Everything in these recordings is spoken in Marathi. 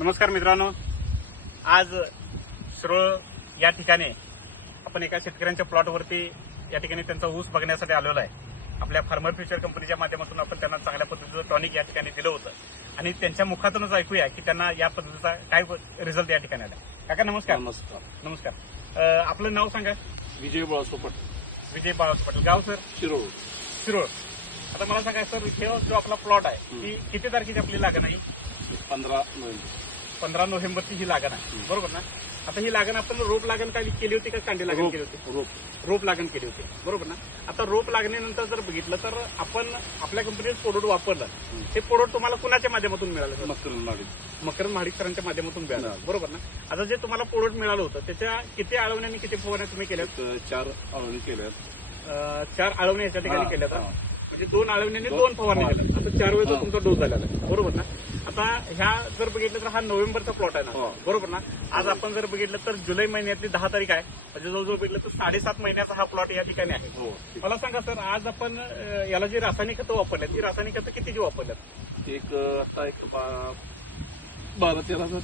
नमस्कार मित्रांनो. आज शिरोळ या ठिकाणी आपण एका शेतकऱ्यांच्या प्लॉटवरती या ठिकाणी त्यांचा ऊस बघण्यासाठी आलेलो आहे. आपल्या फार्मर फ्युचर कंपनीच्या माध्यमातून आपण त्यांना चांगल्या पद्धतीचं टॉनिक या ठिकाणी दिलं होतं. आणि त्यांच्या मुखातूनच ऐकूया की त्यांना या पद्धतीचा काय रिझल्ट या ठिकाणी आला. काका नमस्कार. नमस्कार. नमस्कार. आपलं नाव सांगा. विजय बाळासोपट विजय बाळासाहेब पाटील. गाव सर? शिरोळ. शिरोळ. आता मला सांगा सर इथे जो आपला प्लॉट आहे ती किती तारखेची आपली लागण आहे? पंधरा नोव्हेंबर. पंधरा नोव्हेंबरची ही लागण आहे. बरोबर ना? आता ही लागण आपण रोप लागण काय केली होती का कांडी लागण केली होती? रोप. रोप लागण केली होती. बरोबर ना? आता रोप लागण्यानंतर जर बघितलं तर आपण आपल्या कंपनीचं प्रोडक्ट वापरलं हे प्रोडक्ट तुम्हाला कुणाच्या माध्यमातून मिळालं मकरन महाडिक सरांच्या माध्यमातून मिळालं. बरोबर ना? आता जे तुम्हाला प्रोडक्ट मिळालं होतं त्याच्या किती आळवण्या आणि किती फवारण्या तुम्ही केल्या एक चार आळवणी केल्यात. चार आळवण्या याच्या ठिकाणी केल्या हा. म्हणजे दोन आळवण्याने दोन. फवारण्या. केल्या आता चार वेळेचा हा. तुमचा डोस झालेला आहे. बरोबर ना? आता ह्या जर बघितलं तर हा नोव्हेंबरचा प्लॉट आहे ना. हो. बरोबर ना? आज आपण जर बघितलं तर जुलै महिन्यातली दहा तारीख आहे. म्हणजे जवळजवळ बघितलं तर साडेसात महिन्याचा हा प्लॉट या ठिकाणी आहे. हो मला सांगा सर आज आपण याला जी रासायनिक खतं वापरल्यात ती रासायनिक खतं कितीची वापरल्यात एक आता एक बारा तेरा हजार.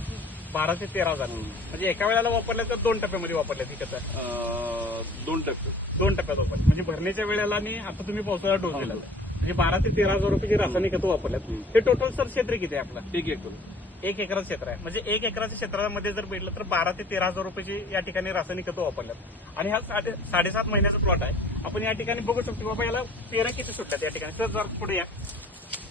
बारा ते तेरा हजार. म्हणजे एका वेळेला वापरल्या तर दोन टप्प्यामध्ये वापरल्यात ही खतं अं, दोन टक्के दोन टप्प्यात वापरली म्हणजे भरण्याच्या वेळेला आणि आता तुम्ही पावसाळा डोस. दिला म्हणजे बारा ते तेरा हजार रुपयाची रासायनिक खतं वापरल्यात. हे टोटल सर क्षेत्र किती आहे आपलं? एक एकर. एक एकराचं क्षेत्र आहे. म्हणजे एक एकराच्या क्षेत्रामध्ये जर भेटलं तर बारा ते तेरा हजार रुपयाची या ठिकाणी रासायनिक खतं वापरल्यात. आणि हा साडे साडेसात महिन्याचा प्लॉट आहे. आपण या ठिकाणी बघू शकतो बाबा याला पेरा किती सुटल्यात या ठिकाणी. तर जर पुढे या.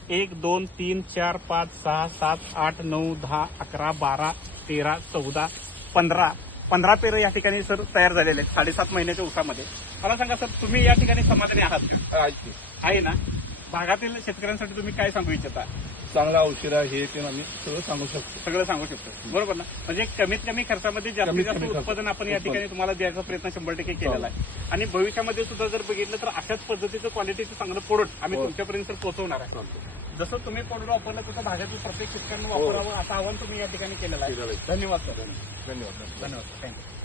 एक दोन तीन चार पाच सहा सात आठ नऊ दहा अकरा बारा तेरा चौदा पंधरा. पंधरा पेरं या ठिकाणी सर तयार झालेले आहेत साडेसात महिन्याच्या उसामध्ये. मला सांगा सर तुम्ही या ठिकाणी समाधानी आहात? आहे ना? भागातील शेतकऱ्यांसाठी तुम्ही काय सांगू इच्छिता? चांगला औषध आहे हे ते आम्ही सगळं सांगू शकतो. सगळं सांगू शकतो. बरोबर ना? म्हणजे कमीत कमी खर्चामध्ये जास्तीत जास्त. उत्पादन आपण या ठिकाणी तुम्हाला द्यायचा प्रयत्न शंभर टक्के केलेला आहे. आणि भविष्यामध्ये सुद्धा जर बघितलं तर अशाच पद्धतीचं क्वालिटीचं चांगलं प्रोडक्ट आम्ही हो. तुमच्यापर्यंत पोहोचवणार आहे. जसं तुम्ही प्रोडक्ट वापरलं तसं भागातील प्रत्येक शेतकऱ्यांना वापरावं असं आवाहन तुम्ही या ठिकाणी केलेलं आहे. केलेलं आहे. धन्यवाद सर. धन्यवाद. धन्यवाद. थँक्यू